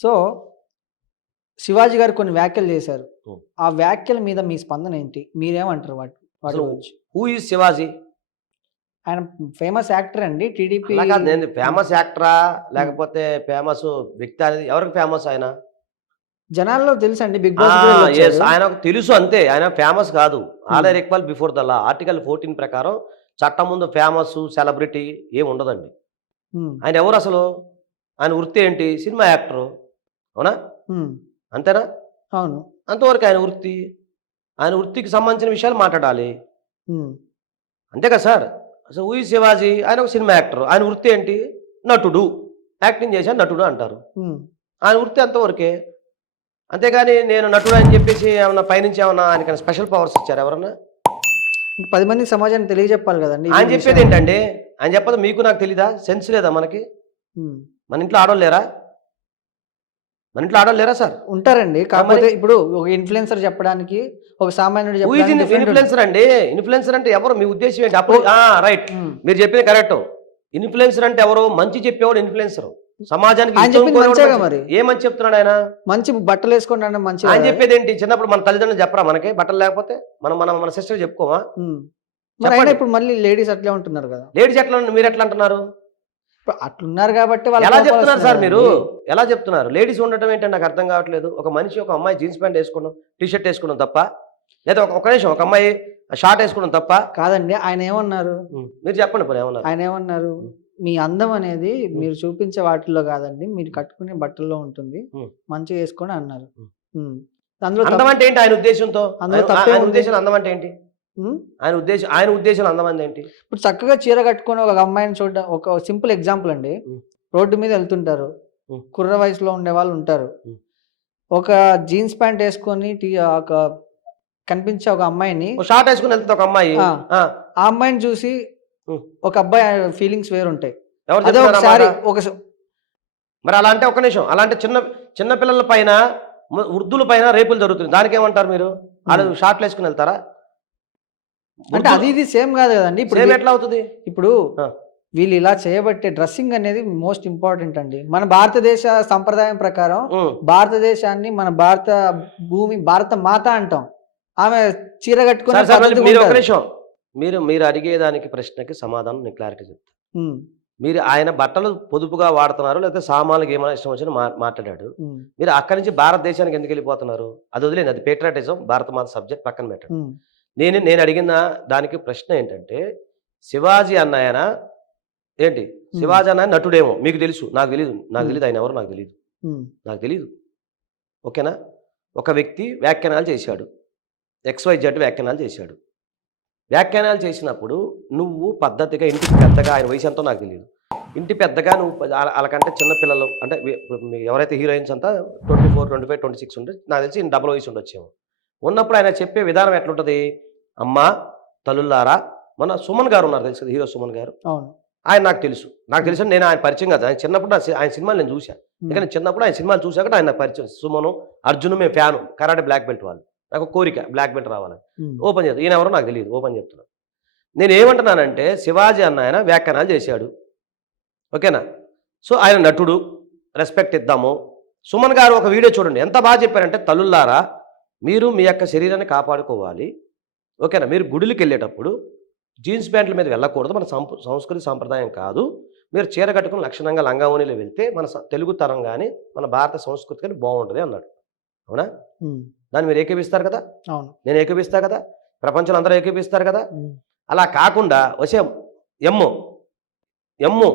So, Shivaji గారు కొన్ని వ్యాఖ్యలు చేశారు. హ్మ్. ఆ వ్యాఖ్యల మీద మీ స్పందన ఏంటి? మీరేమంటారు వాటి అసలు గురించి? Who is Shivaji? ఆయన ఫేమస్ యాక్టర్ అండి. టీడీపీ అలా కాదు, నేను ఫేమస్ యాక్టరా హ్మ్. లేకపోతే ఫేమస్ వ్యక్తి అనేది ఎవరికి ఫేమస్ ఆయన? జనాల్లో తెలుసండి. బిగ్ ఆ! బాస్ కూడా యెస్. వెళ్ళొచ్చారు. ఆయనకు తెలుసు అంతే. ఆయన ఫేమస్ కాదు. All hmm. Are equal before the law. Article 14 ప్రకారం చట్టం ముందు ఫేమస్, సెలబ్రిటీ ఏమి ఉండదండి. హ్మ్. ఆయన ఎవరు అసలు? ఆయన వృత్తి ఏంటి? Cinema actor. అవునా? హ్మ్. అంతేనా? అవును. అంతవరకు ఆయన వృత్తి. ఆయన వృత్తికి సంబంధించిన విషయాలు మాట్లాడాలి. హ్మ్. అంతే కదా సార్! అసలు హూ ఈజ్ శివాజీ? ఆయన ఒక సినిమా యాక్టర్. ఆయన వృత్తి ఏంటి? నటుడు. యాక్టింగ్ చేశాను నటుడు అంటారు. హ్మ్. ఆయన వృత్తి అంతవరకే. అంతేగాని నేను నటుడు అని చెప్పేసి ఏమన్నా పైనుంచి ఏమన్నా ఆయనకేమైనా స్పెషల్ పవర్స్ ఇచ్చారా ఎవరన్నా? 10 మందికి సమాజానికి తెలియజెప్పాలి గదండీ! ఆయన ఇది విషయం చెప్పేది అని. ఏంటండి? ఆయన చెప్పదు మీకు నాకు తెలీదా? సెన్స్ లేదా మనకి? హ్మ్. మన ఇంట్లో ఆడోళ్ళు లేరా? మన ఇంట్లో ఆడోళ్ళు లేరా సార్? ఉంటారండి. మరి కాకపోతే ఇప్పుడు ఒక ఇన్‌ఫ్లుయెన్సర్ చెప్పడానికి, ఒక సామాన్యుడు హూ ఈజ్ చెప్పడానికి డిఫరెంట్ ఉంటుంది. ఇన్‌ఫ్లుయెన్సర్ అండి? ఇన్‌ఫ్లుయెన్సర్ అంటే ఎవరు? మీ ఉద్దేశ్యం ఏంటి? అప్పుడు రైట్. హ్మ్. మీరు చెప్పింది కరెక్టు. ఇన్‌ఫ్లుయెన్సర్ అంటే ఎవరు? మంచి చెప్పేవాడు ఇన్‌ఫ్లుయెన్సరు. సమాజానికి ఆయన హితం చెప్పింది కోరేవాడు మంచేగా మంచి. మరి. ఏ మంచి చెప్తున్నాడు ఆయన? మంచి బట్టలేసుకోండి అంటే మంచిది ఆయన కదా! చెప్పేదేంటి? చిన్నప్పుడు మన తల్లిదండ్రులు చెప్పరా మనకి బట్టలు లేకపోతే? మనం మన మన సిస్టర్‌కి చెప్పుకోమా? హ్మ్. మరి అయినా చెప్పండి. ఇప్పుడు మళ్ళీ లేడీస్ అట్లే ఉంటున్నారు గదా! లేడీస్ ఎట్లా మీరెట్లా అంటున్నారు? ఇప్పుడు అట్లున్నారు గాబట్టి వాళ్ళకి ఎలా కోపాలు చెప్తున్నారు వస్తున్నాయి సార్ మీరు? గదండీ! ఎలా చెప్తున్నారు? లేడీస్ ఉండటం ఏంటండి నాకు అర్థం కావట్లేదు. ఒక మనిషి, ఒక అమ్మాయి జీన్స్ ప్యాంట్ ఏసుకోవడం, టీ షర్ట్ ఏసుకోవడం తప్పా? లేదా ఒక నిమిషం ఒక అమ్మాయి షార్ట్ ఏసుకోవడం తప్పా? కాదండి. ఆయనేమన్నారు? మీరు చెప్పండి పోనీ ఏమన్నారు? ఆయనేమన్నారు? హ్మ్. మీ అందం అనేది హ్మ్. మీరు చూపించే వాటిల్లో గాదండి. మీరు కట్టుకునే బట్టల్లో ఉంటుంది. హ్మ్. మంచిగా యేసుకొని అన్నారు. హ్మ్. హ్మ్. అందులో అందం అంటే ఏంటి ఆయన ఉద్దేశంతో? అందులో ఆయన తప్పేముంది? ఉద్దేశంలో అందం అంటే ఏంటి? హ్మ్. ఆయన ఉద్దేశంలో అందం అంటే ఏంటి? ఇప్పుడు చక్కగా చీర కట్టుకొని ఒక అమ్మాయిని చూడడం ఒక సింపుల్ ఎగ్జాంపుల్ అండి. హ్మ్. రోడ్డు మీద ఎళ్తుంటారు. హ్మ్. కుర్ర వయసులో ఉండేవాళ్ళు ఉంటారు. హ్మ్. ఒక జీన్స్ ప్యాంట్ యేసుకొని ఒక కనిపించే ఒక అమ్మాయిని ఓ షార్ట్ ఏసుకొని ఎళ్తది ఒక అమ్మాయి. ఆ! ఆ! ఆ అమ్మాయిని చూసి హ్మ్. ఒక అబ్బాయి ఫీలింగ్స్ వేరుంటాయి. ఎవరు అదే చెప్తున్నారు ఒక ఆ మాట? సారీ ఒక మరి అలా అంటే ఒక్క నిమిషం. అలా అంటే చిన్న చిన్న పిల్లల పైన, వృద్ధుల పైన రేపులు జరుగుతుంది. దానికేమంటారు మీరు? ఆళ్ళు హ్మ్. షార్ట్‌లేసుకొని ఎళ్తారా? అంటే వృద్ధులు అది ఇది సేమ్ గాదు గదండీ! ఇప్పుడు సేమ్ ఎట్లా అవుతది? ఇప్పుడు ఆ! వీళ్ళు ఇలా చేయబట్టే డ్రెస్సింగ్ అనేది మోస్ట్ ఇంపార్టెంట్ అండి. మన భారతదేశ సంప్రదాయం ప్రకారం హ్మ్. భారతదేశాన్ని మన భారత భూమి భారత మాత అంటాం. ఆమె చీర కట్టుకునే సరే, సరే మళ్ళీ పద్ధతిగా మీరు ఒక్క ఉంటారు. నిమిషం. మీరు అడిగేదానికి ప్రశ్నకి సమాధానం నేను క్లారిటీ చెప్తా. హ్మ్. మీరు ఆయన బట్టలు పొదుపుగా వాడుతున్నారు. లేకపోతే సామాన్లుగా ఏమైనా ఇష్టం వచ్చినట్టు మాట్లాడాడు. హ్మ్. మీరు అక్కడి నుంచి భారతదేశానికి ఎందుకెళ్ళిపోతున్నారు? అది వదిలేయండి. అది పేట్రియాటిజం, భారతమాత సబ్జెక్ట్ పక్కన పెట్టండి. హ్మ్. నేను అడిగిన దానికి ప్రశ్న ఏంటంటే, శివాజీ అన్నాయన ఏంటి? హ్మ్. శివాజీ అన్నాయన నటుడేమో మీకు తెలుసు. నాకు తెలీదు. నాకు హ్మ్. తెలీదు ఆయన ఎవరో నాకు తెలీదు. హ్మ్. నాకు తెలీదు. ఓకేనా? ఒక వ్యక్తి వ్యాఖ్యానాలు చేశాడు. ఎక్స్‌వైజెడ్ వ్యాఖ్యానాలు చేశాడు. వ్యాఖ్యానాలు చేసినప్పుడు నువ్వు పద్ధతిగా ఇంటికి పెద్దగా ఆయన వయసు ఎంతో నాకు తెలీదు. ఇంటి పెద్దగా నువ్వు ఆళ్ళకంటే చిన్న పిల్లలు అంటే ఇప్పుడు ఎవరైతే హీరోయిన్స్ అంతా 24, 25, 26 ఉంటే నాకు తెలిసి ఈయన డబుల్ వయసు ఉండొచ్చేమో. ఉన్నప్పుడు ఆయన చెప్పే విధానం ఎట్లుంటది? అమ్మా! తల్లుల్లారా మన సుమన్ గారు ఉన్నారు తెలుసు కదా! హీరో సుమన్ గారు. అవును. ఆయన నాకు తెలుసు. నాకు హ్మ్. తెలుసని నేను ఆయన పరిచయం కాదు. ఆయన చిన్నప్పుడు ఆయన సినిమాలు నేను చూసా. హ్మ్. ఎందుకంటే చిన్నప్పుడు ఆయన సినిమాలు చూసాక ఆయన నాకు పరిచయం. సుమను, అర్జున్ మేము ఫ్యాను. కరాటే బ్లాక్ బెల్ట్ వాళ్ళు. నాకు ఒక కోరిక బ్లాక్ బెల్ట్ రావాలని. హ్మ్. ఓపెన్ చేద్దాం. ఈయనెవరో నాకు తెలీదు. ఓపెన్ చెప్తున్నా. నేనేమంటున్నానంటే శివాజీ అన్న ఆయన వ్యాఖ్యానాలు చేశాడు. ఓకేనా? సో, ఆయన నటుడు. రెస్పెక్ట్ ఇద్దాము. సుమన్ గారు ఒక వీడియో చూడండి. ఎంత బాగా చెప్పారంటే, తల్లుల్లారా మీరు మీ యొక్క శరీరాన్ని కాపాడుకోవాలి. ఓకేనా? మీరు గుడులకెళ్ళేటప్పుడు జీన్స్ ప్యాంట్ల మీద వెళ్ళకూడదు. మన సంస్కృతి సాంప్రదాయం కాదు. మీరు చీర కట్టుకొని లక్షణంగా లంగావోణీలో వెళ్తే మన తెలుగు తరం గాని, మన భారత సంస్కృతి గాని బావుంటది అన్నాడు. అవునా? హ్మ్. దాన్ని మీరు ఏకీపిస్తారు కదా! అవును. నేను ఏకీపిస్తా కదా! ప్రపంచంలో అందరూ ఏకీపిస్తారు కదా! హ్మ్. అలా కాకుండా ఎమ్ము, ఎమ్ము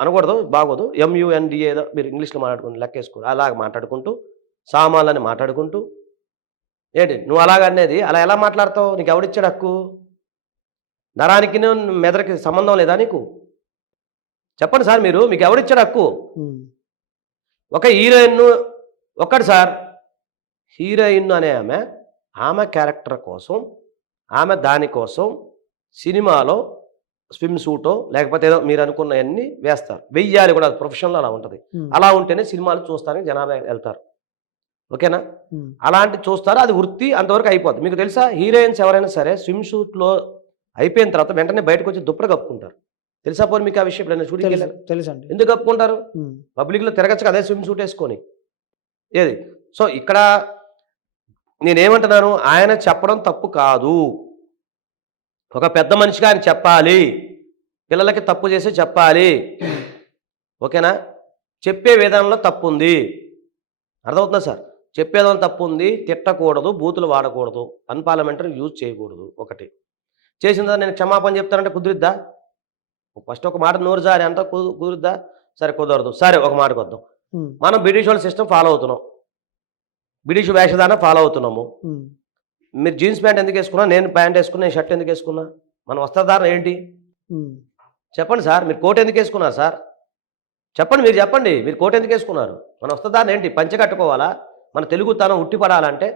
అనకూడదు బాగోదు. ఎంయుఎన్‌డిఏ ఏదో మీరు ఇంగ్లీష్‌లో మాట్లాడుకొని లెక్కేసుకో. అలాగ మాట్లాడుకుంటూ, సామాన్లని మాట్లాడుకుంటూ ఏంటి నువ్వు అలాగనేది అలా ఎలా మాట్లాడతావు? నీకెవడిచ్చాడు హక్కు? నరానికిను, మెదడుకి సంబంధం లేదా నీకు? చెప్పండి సార్ మీరు. మీకెవడిచ్చాడు హక్కు? హ్మ్. ఒక హీరోయిన్ను ఒక్కటి సార్. హీరోయిన్ అనే ఆమె క్యారెక్టర్ కోసం, ఆమె దాని కోసం సినిమాలో స్విమ్ సూటో లేకపోతే ఏదో మీరనుకున్నయన్నీ వేస్తారు. వెయ్యాలి కూడా అది ప్రొఫెషన్‌లో అలా ఉంటది. హ్మ్. అలా ఉంటేనే సినిమాలు చూస్తానికి జనాభా ఎళ్తారు. ఓకేనా? హ్మ్. అలాంటివి చూస్తారు. అది వృత్తి అంతవరకు అయిపోద్ది. మీకు తెలుసా హీరోయిన్స్ ఎవరైనా సరే స్విమ్ సూట్‌లో అయిపోయిన తర్వాత వెంటనే బయటకొచ్చి దుప్పటి కప్పుకుంటారు. తెలుసా పోనీ మీకు ఆ విషయం ఎప్పుడైనా తెలుసు. షూటింగ్‌కెళ్లారా? తెలుసండి. ఎందుకు కప్పుకుంటారు? హ్మ్. పబ్లిక్‌లో తిరగచ్చుగా అదే స్విమ్ సూట్ ఏసుకొని. ఏది సో ఇక్కడ నేనేమంటున్నాను, ఆయన చెప్పడం తప్పు కాదు. ఒక పెద్ద మనిషిగా ఆయన చెప్పాలి, పిల్లలకి తప్పు చేసి చెప్పాలి. ఓకేనా? చెప్పే విధానంలో తప్పు ఉంది. అర్థమవుతుందా సార్? చెప్పే విధానం తప్పు ఉంది. తిట్టకూడదు, బూతులు వాడకూడదు, అన్పార్లమెంటరీ యూజ్ చేయకూడదు. ఒకటి చేసిన తర్వాత నేను క్షమాపణ చెప్తానంటే కుదిరిద్దా? ఫస్ట్ ఒక మాట నోరు జారి అంట కుదురుద్దా? సరే కుదరదు. సరే ఒక మాటకు వద్దాం. మనం బ్రిటిష్ వాళ్ళ సిస్టమ్ ఫాలో అవుతున్నాం, బ్రిటిష్ వేషధారణ ఫాలో అవుతున్నాము. మీరు జీన్స్ ప్యాంట్ ఎందుకు వేసుకున్నా, నేను ప్యాంట్ వేసుకున్నా, నేను షర్ట్ ఎందుకు వేసుకున్నా? మన వస్త్రధారణ ఏంటి చెప్పండి సార్? మీరు కోట్ ఎందుకు వేసుకున్నారు సార్? చెప్పండి, మీరు చెప్పండి. మీరు కోట్ ఎందుకు వేసుకున్నారు? మన వస్త్రధారణ ఏంటి? పంచె కట్టుకోవాలా? మన తెలుగుతనం ఉట్టిపడాలంటే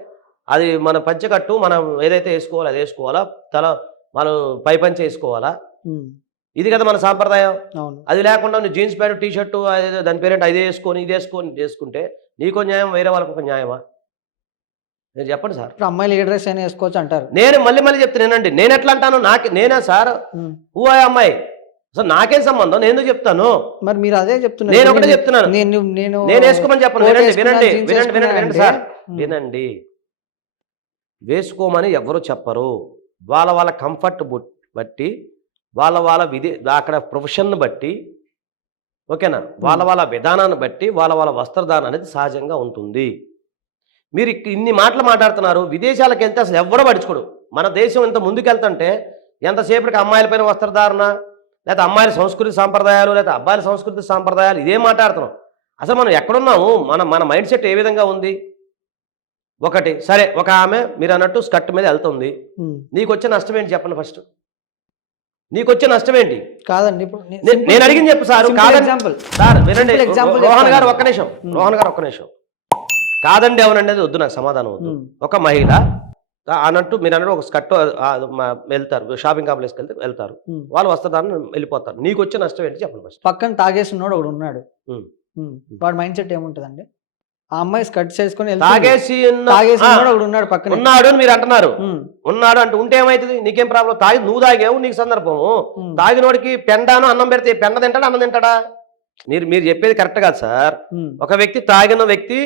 అది మన పంచెకట్టు మనం ఏదైతే వేసుకోవాలో అది వేసుకోవాలా? తల మనం పై పంచె వేసుకోవాలా? ఇది కదా మన సాంప్రదాయం. అది లేకుండా నువ్వు జీన్స్ ప్యాంట్ టీ షర్టు అదే దాని పేరేంటి అది వేసుకొని ఇది వేసుకొని చేసుకుంటే నీకో న్యాయం, వేరే వాళ్ళకు ఒక న్యాయమా? మీరు చెప్పండి సార్. ఇప్పుడు అమ్మాయిలు ఏ డ్రెస్ అయినా వేసుకోవచ్చు అంటారు. నేను మళ్ళీ చెప్తానేనండి. నేను ఎట్లా అంటాను? నేనా సార్ హూ ఆ అమ్మాయి? అసలు నాకేం సంబంధం? నేను ఎందుకు చెప్తాను? మరి మీరు అదే చెప్తున్నారు. నేను ఒకటే చెప్తున్నాను, నేను వేసుకోమని చెప్పను. వినండి సార్, వినండి. వేసుకోమని ఎవరు చెప్పరు. వాళ్ళ కంఫర్ట్ బట్టి, వాళ్ళ అక్కడ ప్రొఫెషన్ బట్టి, ఓకేనా, వాళ్ళ విధానాన్ని బట్టి వాళ్ళ వస్త్రధారణ అనేది సహజంగా ఉంటుంది. మీరు ఇన్ని మాటలు మాట్లాడుతున్నారు. విదేశాలకు వెళ్తే అసలు ఎవడో పడుచుకోడు. మన దేశం ఇంత ముందుకెళ్తుంటే ఎంతసేపటికి అమ్మాయిలపైన వస్త్రధారణ, లేకపోతే అమ్మాయిల సంస్కృతి సాంప్రదాయాలు, లేకపోతే అబ్బాయిల సంస్కృతి సాంప్రదాయాలు, ఇదే మాట్లాడుతున్నాం. అసలు మనం ఎక్కడున్నాము? మన మైండ్ సెట్ ఏ విధంగా ఉంది? ఒకటి సరే, ఒక ఆమె మీరు అన్నట్టు స్కర్ట్ మీద వెళ్తుంది, నీకు వచ్చే నష్టం ఏంటి చెప్పండి? ఫస్ట్ నీకు వచ్చే నష్టం ఏంటి? కాదండి, ఇప్పుడు నేను అడిగింది చెప్పు సార్. సార్ వినండి, రోహన్ గారు ఒక్క నిమిషం. కాదండి అవునండి అది వద్దు, నాకు సమాధానం వద్దు. ఒక మహిళ అన్నట్టు మీరు అన్నట్టు ఒక స్కర్ట్ వెళ్తారు, షాపింగ్ కాంప్లెక్స్కి వెళ్తారు, వాళ్ళు వస్త్రధారణ వెళ్ళిపోతారు. నీకు వచ్చే నష్టం ఏంటి చెప్పండి ఫస్ట్? పక్కన తాగేసి ఉన్నాడు ఒకడు ఉన్నాడు, వాడు మైండ్ సెట్ ఏముంటుందండి? ఆ అమ్మాయి స్కర్ట్స్ వేసుకొని తాగేసి ఉన్నాడు ఉన్నాడు పక్కన ఉన్నాడు అని మీరు అంటున్నారు. ఉన్నాడు అంటే ఉంటే ఏమైతుంది? నీకేం ప్రాబ్లం? నువ్వు తాగావు, నీకు సందర్భము. తాగినోడికి పెండాను అన్నం పెడితే పెండ తింటాడా అన్నం తింటాడా? మీరు చెప్పేది కరెక్ట్ కాదు సార్. ఒక వ్యక్తి తాగిన వ్యక్తి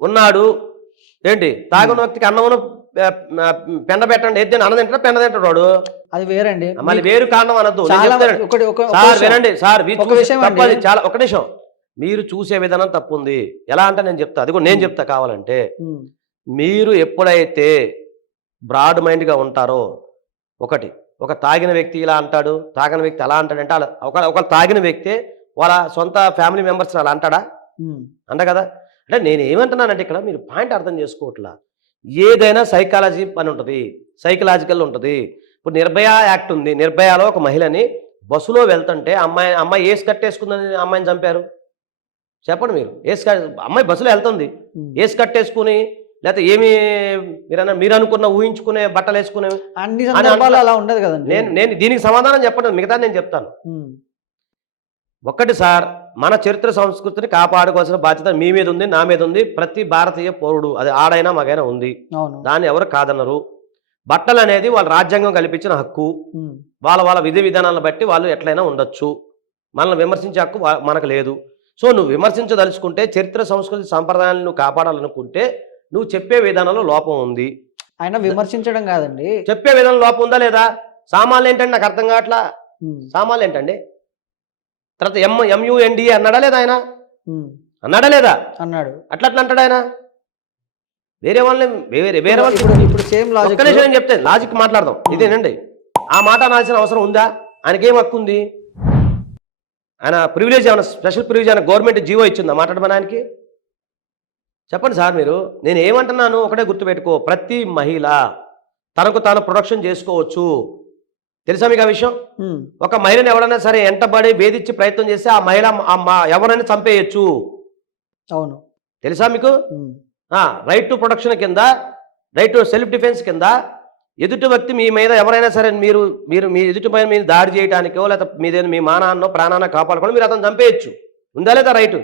ఉన్నాడు, ఏంటి తాగిన వ్యక్తికి అన్నమును పెండ పెట్టండి, ఏది అన్నం తింటాడా పెండ తింటాడు వాడు? అది వేరండి. మళ్ళీ వేరు కారణం అనద్దు. వినండి సార్, చాలా ఒక నిమిషం. మీరు చూసే విధానం తప్పు ఉంది. ఎలా అంటే నేను చెప్తా, అది కూడా నేను చెప్తా కావాలంటే. మీరు ఎప్పుడైతే బ్రాడ్ మైండ్గా ఉంటారో, ఒక తాగిన వ్యక్తి ఇలా అంటాడు, తాగిన వ్యక్తి అలా అంటాడంటే ఒక తాగిన వ్యక్తి వాళ్ళ సొంత ఫ్యామిలీ మెంబర్స్ అలా అంటాడా? అంట కదా. అంటే నేను ఏమంటున్నానంటే ఇక్కడ మీరు పాయింట్ అర్థం చేసుకోవట్లా. ఏదైనా సైకాలజీ పని ఉంటుంది, సైకలాజికల్ ఉంటుంది. ఇప్పుడు నిర్భయ యాక్ట్ ఉంది. నిర్భయాలో ఒక మహిళని బస్సులో వెళ్తుంటే అమ్మాయి ఏ స్కర్ట్ వేసుకుందని అమ్మాయిని చంపారు చెప్పండి మీరు? అమ్మాయి బస్సులో వెళ్తుంది, ఏ స్కర్ట్ వేసుకుని, లేకపోతే ఏమి మీరు అనుకున్న ఊహించుకునే బట్టలు వేసుకునే అలా ఉండదు కదండి. నేను దీనికి సమాధానం చెప్పండి, మిగతా నేను చెప్తాను. ఒక్కటి సార్, మన చరిత్ర సంస్కృతిని కాపాడుకోవాల్సిన బాధ్యత మీ మీద ఉంది, నా మీద ఉంది, ప్రతి భారతీయ పౌరుడు, అది ఆడైనా మగైనా ఉంది. దాన్ని ఎవరు కాదన్నారు. బట్టలు అనేది వాళ్ళ రాజ్యాంగం కల్పించిన హక్కు. వాళ్ళ విధి విధానాలను బట్టి వాళ్ళు ఎట్లయినా ఉండొచ్చు. మనల్ని విమర్శించే హక్కు మనకు లేదు. సో నువ్వు విమర్శించదలుచుకుంటే, చరిత్ర సంస్కృతి సాంప్రదాయాలను నువ్వు కాపాడాలనుకుంటే నువ్వు చెప్పే విధానంలో లోపం ఉంది. ఆయన విమర్శించడం కాదండి, చెప్పే విధానంలో లోపం ఉందా లేదా? సామాన్లు ఏంటండి నాకు అర్థం కావట్లా. సామాన్లు ఏంటండి? తర్వాత MUNDE అన్నాడా లేదా ఆయన? అన్నాడా లేదా? అన్నాడు. అట్లా అంటాడు ఆయన. వేరే వాళ్ళని వేరే వాళ్ళు ఇప్పుడు సేమ్ లాజిక్ నేను చెప్తే లాజిక్ మాట్లాడదాం. ఇదేనండి, ఆ మాట అనాల్సిన అవసరం ఉందా? ఆయనకేం హక్కు ఉంది? ఆయన ప్రివిలేజ్ ఏమైనా స్పెషల్ ప్రివిలేజ్ అయినా గవర్నమెంట్ జీవో ఇచ్చిందా మాట్లాడమని ఆయనకి? చెప్పండి సార్ మీరు. నేను ఏమంటున్నాను ఒకటే గుర్తుపెట్టుకో, ప్రతి మహిళ తనకు తాను ప్రొడక్షన్ చేసుకోవచ్చు. తెలుసా మీకు ఆ విషయం? ఒక మహిళను ఎవరైనా సరే ఎంటబడి వేధించి ప్రయత్నం చేస్తే ఆ మహిళ ఎవరైనా చంపేయచ్చు. అవును, తెలుసా మీకు? రైట్ టు ప్రొడక్షన్ కింద, రైట్ టు సెల్ఫ్ డిఫెన్స్ కింద ఎదుటి వ్యక్తి మీ మీద ఎవరైనా సరే మీరు మీ ఎదుటి పైన మీరు దాడి చేయడానికో, లేకపోతే మీ మానాన్నో ప్రాణాన్నో కాపాడుకోవడం మీరు అతను చంపేయచ్చు. ఉందా లేదా రైటు?